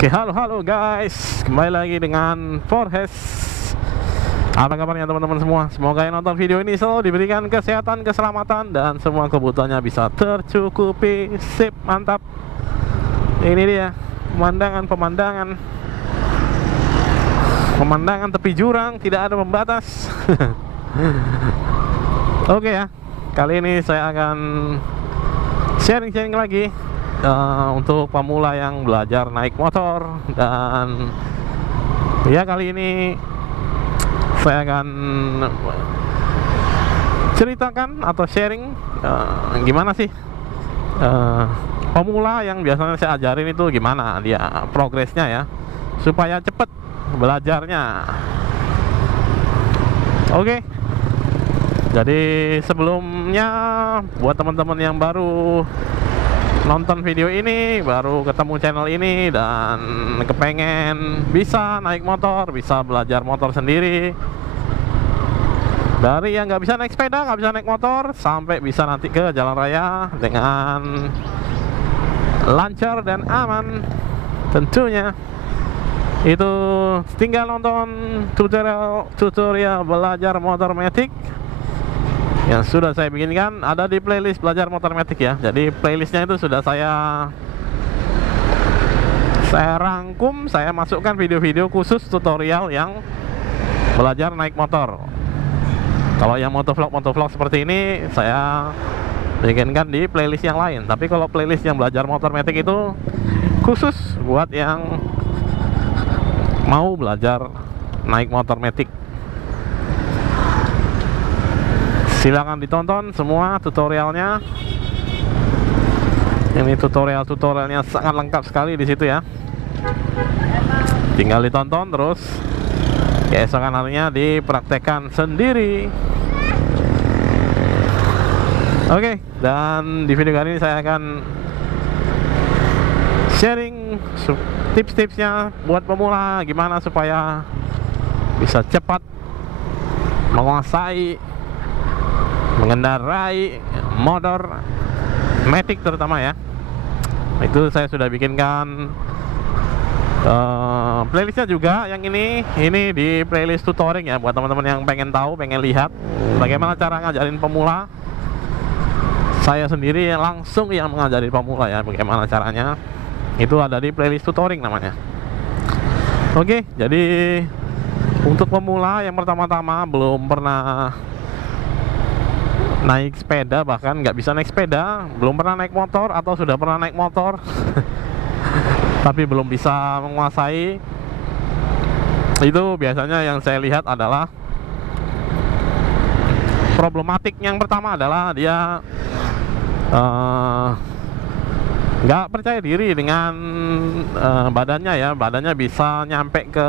Oke, halo guys, kembali lagi dengan Forhes. Apa kabarnya teman-teman semua? Semoga yang nonton video ini selalu diberikan kesehatan, keselamatan, dan semua kebutuhannya bisa tercukupi. Sip, mantap. Ini dia pemandangan tepi jurang, tidak ada pembatas. Oke ya, kali ini saya akan sharing lagi untuk pemula yang belajar naik motor. Dan ya, kali ini saya akan ceritakan atau sharing gimana sih pemula yang biasanya saya ajarin itu gimana dia progresnya ya, supaya cepet belajarnya. Oke, jadi sebelumnya buat teman-teman yang baru nonton video ini, baru ketemu channel ini, dan kepengen bisa naik motor, bisa belajar motor sendiri, dari yang nggak bisa naik sepeda, nggak bisa naik motor, sampai bisa nanti ke jalan raya dengan lancar dan aman tentunya, itu tinggal nonton tutorial belajar motor matic yang sudah saya bikinkan, ada di playlist belajar motor matic ya. Jadi playlistnya itu sudah saya rangkum, saya masukkan video-video khusus tutorial yang belajar naik motor. Kalau yang motovlog seperti ini saya bikinkan di playlist yang lain. Tapi kalau playlist yang belajar motor matic itu khusus buat yang mau belajar naik motor matic. Silahkan ditonton semua tutorialnya. Ini tutorialnya sangat lengkap sekali di situ ya. Tinggal ditonton terus keesokan harinya dipraktekkan sendiri. Oke, dan di video kali ini saya akan sharing tips-tipsnya buat pemula, gimana supaya bisa cepat mengendarai motor matic terutama ya. Itu saya sudah bikinkan playlistnya juga. Yang ini di playlist tutoring ya, buat teman-teman yang pengen tahu, pengen lihat bagaimana cara ngajarin pemula. Saya sendiri langsung yang mengajari pemula ya, bagaimana caranya. Itu ada di playlist tutoring namanya. Oke, jadi untuk pemula yang pertama-tama belum pernah naik sepeda, bahkan nggak bisa naik sepeda, belum pernah naik motor, atau sudah pernah naik motor tapi belum bisa menguasai, itu biasanya yang saya lihat adalah problematik yang pertama adalah dia nggak percaya diri dengan badannya ya. Badannya bisa nyampe ke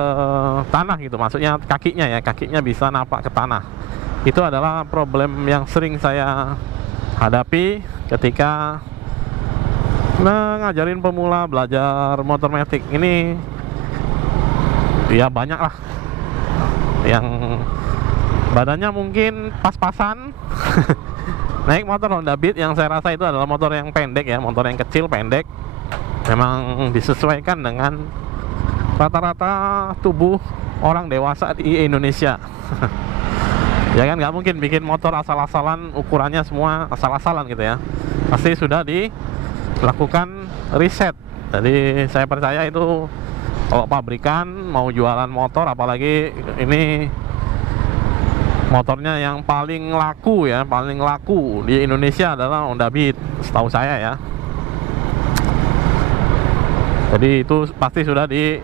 tanah gitu, maksudnya kakinya bisa napak ke tanah. Itu adalah problem yang sering saya hadapi ketika ngajarin pemula belajar motor matic ini. Ya banyak lah yang badannya mungkin pas-pasan naik motor Honda Beat, yang saya rasa itu adalah motor yang pendek ya, motor yang kecil pendek, memang disesuaikan dengan rata-rata tubuh orang dewasa di Indonesia. Ya kan, nggak mungkin bikin motor asal-asalan, ukurannya semua asal-asalan gitu ya, pasti sudah dilakukan riset. Jadi saya percaya itu kalau pabrikan mau jualan motor, apalagi ini motornya yang paling laku di Indonesia adalah Honda Beat, setahu saya ya. Jadi itu pasti sudah di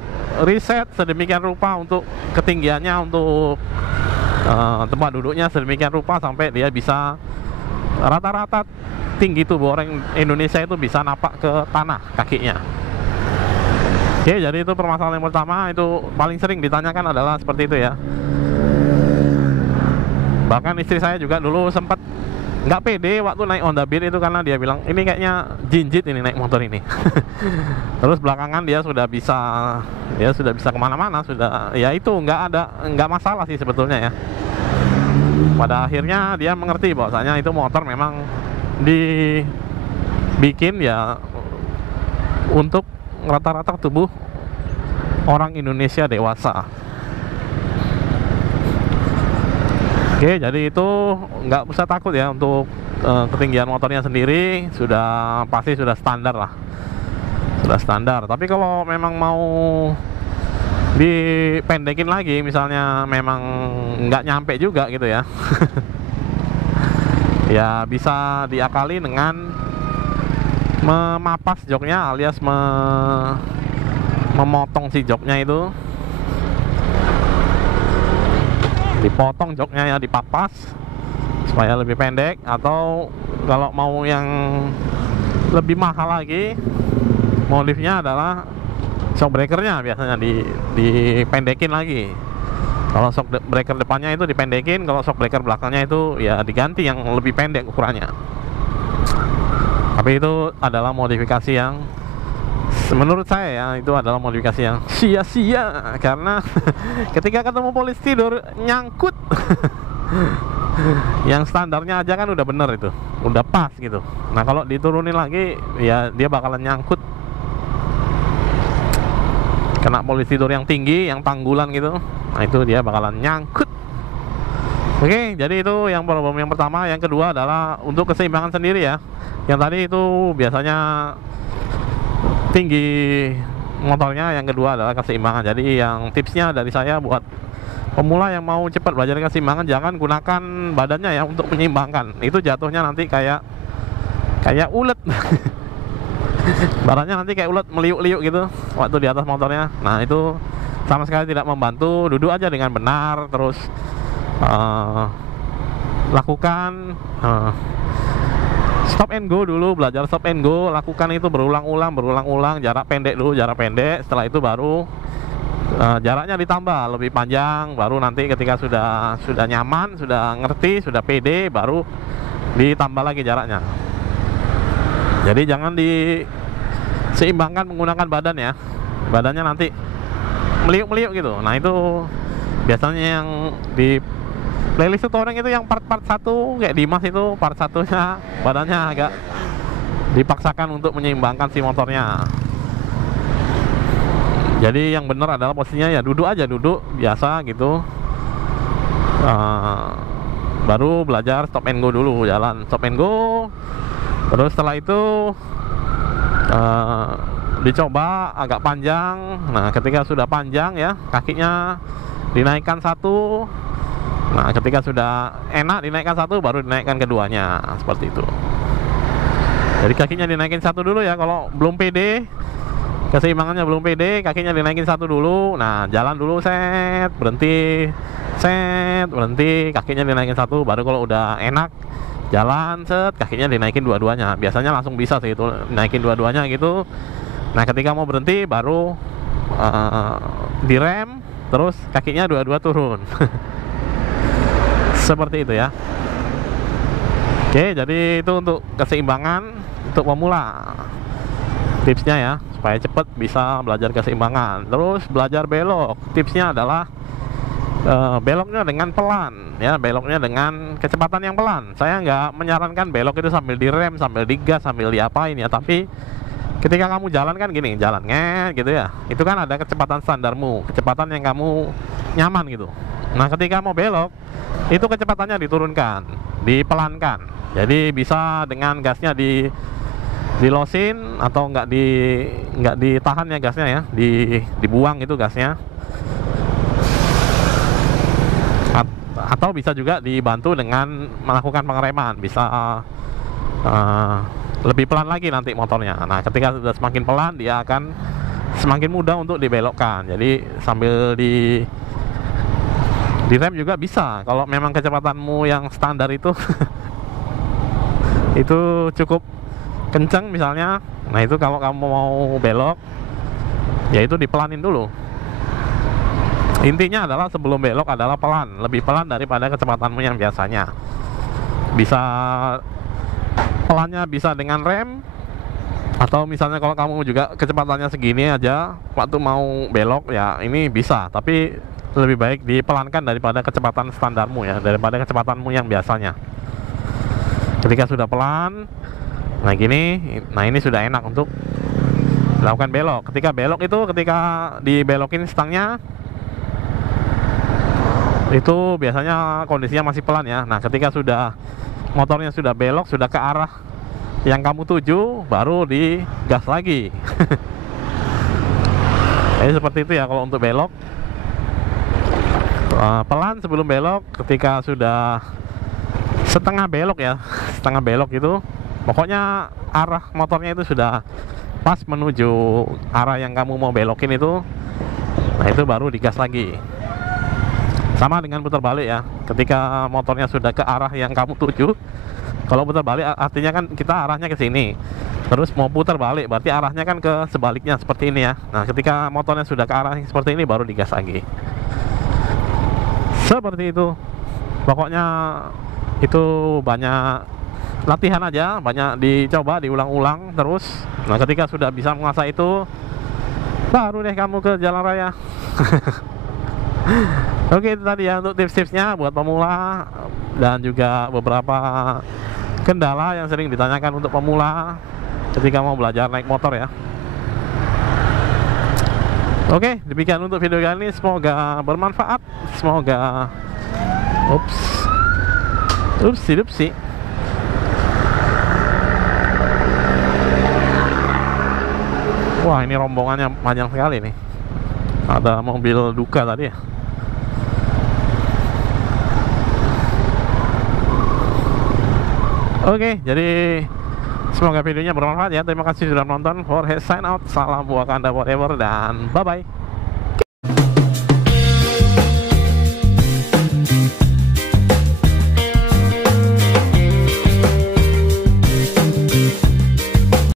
riset sedemikian rupa untuk ketinggiannya, untuk tempat duduknya sedemikian rupa sampai dia bisa rata-rata tinggi tubuh orang Indonesia itu bisa napak ke tanah kakinya. Oke, jadi itu permasalahan yang pertama, itu paling sering ditanyakan adalah seperti itu ya. Bahkan istri saya juga dulu sempat nggak pede waktu naik Honda Beat itu, karena dia bilang ini kayaknya jinjit ini naik motor ini. Terus belakangan dia sudah bisa kemana-mana, sudah ya, itu nggak masalah sih sebetulnya ya. Pada akhirnya dia mengerti bahwasanya itu motor memang dibikin ya untuk rata-rata tubuh orang Indonesia dewasa. Oke, jadi itu nggak usah takut ya untuk ketinggian motornya sendiri, pasti sudah standar lah, sudah standar. Tapi kalau memang mau dipendekin lagi, misalnya memang nggak nyampe juga gitu ya, ya bisa diakali dengan memapas joknya, alias memotong si joknya itu, dipotong joknya ya, dipapas supaya lebih pendek. Atau kalau mau yang lebih mahal lagi, modifnya adalah shock breakernya biasanya dipendekin lagi. Kalau shock breaker depannya itu dipendekin, kalau shock breaker belakangnya itu ya diganti yang lebih pendek ukurannya. Tapi itu adalah modifikasi yang menurut saya ya, itu adalah modifikasi yang sia-sia, karena ketika ketemu polisi tidur nyangkut. Yang standarnya aja kan udah bener, itu udah pas gitu. Nah kalau diturunin lagi ya dia bakalan nyangkut, kena polisi tidur yang tinggi, yang tanggulan gitu. Nah itu dia bakalan nyangkut. Oke, jadi itu yang problem yang pertama. Yang kedua adalah untuk keseimbangan sendiri ya. Yang tadi itu biasanya tinggi motornya, yang kedua adalah keseimbangan. Jadi yang tipsnya dari saya buat pemula yang mau cepat belajar keseimbangan, jangan gunakan badannya ya untuk menyeimbangkan. Itu jatuhnya nanti kayak ulet. Badannya nanti kayak ulet, meliuk-liuk gitu waktu di atas motornya. Nah itu sama sekali tidak membantu. Duduk aja dengan benar, terus lakukan stop and go dulu, belajar stop and go, lakukan itu berulang-ulang, jarak pendek dulu, jarak pendek. Setelah itu baru jaraknya ditambah lebih panjang, baru nanti ketika sudah nyaman, sudah ngerti, sudah pede, baru ditambah lagi jaraknya. Jadi jangan diseimbangkan menggunakan badan ya, badannya nanti meliuk-meliuk gitu. Nah itu biasanya yang di playlist tutorial itu yang part 1 kayak Dimas itu, part 1-nya badannya agak dipaksakan untuk menyeimbangkan si motornya. Jadi yang benar adalah posisinya ya duduk aja, duduk biasa gitu. Baru belajar stop and go dulu, jalan stop and go. Terus setelah itu dicoba agak panjang. Nah ketika sudah panjang ya, kakinya dinaikkan satu. Nah ketika sudah enak dinaikkan satu, baru dinaikkan keduanya, seperti itu. Jadi kakinya dinaikin satu dulu ya, kalau belum pede, keseimbangannya belum pede, kakinya dinaikin satu dulu. Nah jalan dulu, set, berhenti, set, berhenti, kakinya dinaikin satu. Baru kalau udah enak jalan, set, kakinya dinaikin dua-duanya. Biasanya langsung bisa sih itu, naikin dua-duanya gitu. Nah ketika mau berhenti baru direm, terus kakinya dua-dua turun. Seperti itu ya. Oke, jadi itu untuk keseimbangan untuk pemula, tipsnya ya, supaya cepat bisa belajar keseimbangan. Terus belajar belok, tipsnya adalah beloknya dengan pelan ya, beloknya dengan kecepatan yang pelan. Saya nggak menyarankan belok itu sambil direm, sambil digas, sambil diapain ya. Tapi ketika kamu jalan kan gini, jalan gitu ya, itu kan ada kecepatan standarmu, kecepatan yang kamu nyaman gitu. Nah ketika mau belok, itu kecepatannya diturunkan, dipelankan. Jadi bisa dengan gasnya dilosin, atau nggak ditahan ya gasnya ya, dibuang itu gasnya. Atau bisa juga dibantu dengan melakukan pengereman, bisa lebih pelan lagi nanti motornya. Nah ketika sudah semakin pelan, dia akan semakin mudah untuk dibelokkan. Jadi sambil direm juga bisa, kalau memang kecepatanmu yang standar itu itu cukup kenceng misalnya. Nah itu kalau kamu mau belok, ya itu dipelanin dulu. Intinya adalah sebelum belok adalah pelan, lebih pelan daripada kecepatanmu yang biasanya. Bisa pelannya bisa dengan rem, atau misalnya kalau kamu juga kecepatannya segini aja waktu mau belok, ya ini bisa. Tapi lebih baik dipelankan daripada kecepatan standarmu ya, daripada kecepatanmu yang biasanya. Ketika sudah pelan, nah gini, nah ini sudah enak untuk lakukan belok. Ketika belok itu, ketika dibelokin stangnya itu biasanya kondisinya masih pelan ya. Nah, ketika sudah motornya sudah belok, sudah ke arah yang kamu tuju, baru digas lagi. Jadi seperti itu ya kalau untuk belok. Pelan sebelum belok. Ketika sudah setengah belok ya, setengah belok itu, pokoknya arah motornya itu sudah pas menuju arah yang kamu mau belokin itu, nah itu baru digas lagi. Sama dengan putar balik ya, ketika motornya sudah ke arah yang kamu tuju. Kalau putar balik artinya kan kita arahnya ke sini, terus mau putar balik berarti arahnya kan ke sebaliknya seperti ini ya. Nah, ketika motornya sudah ke arah seperti ini baru digas lagi. Seperti itu. Pokoknya itu banyak latihan aja, banyak dicoba, diulang-ulang terus. Nah, ketika sudah bisa menguasai itu, baru deh kamu ke jalan raya. Oke, itu tadi ya untuk tips-tipsnya buat pemula dan juga beberapa kendala yang sering ditanyakan untuk pemula ketika mau belajar naik motor ya. Oke, demikian untuk video kali ini, semoga bermanfaat, semoga upsi. Wah, ini rombongannya panjang sekali nih. Ada mobil duka tadi ya. Oke, jadi semoga videonya bermanfaat ya. Terima kasih sudah nonton. Jorge sign out. Salam buat Anda forever dan bye-bye.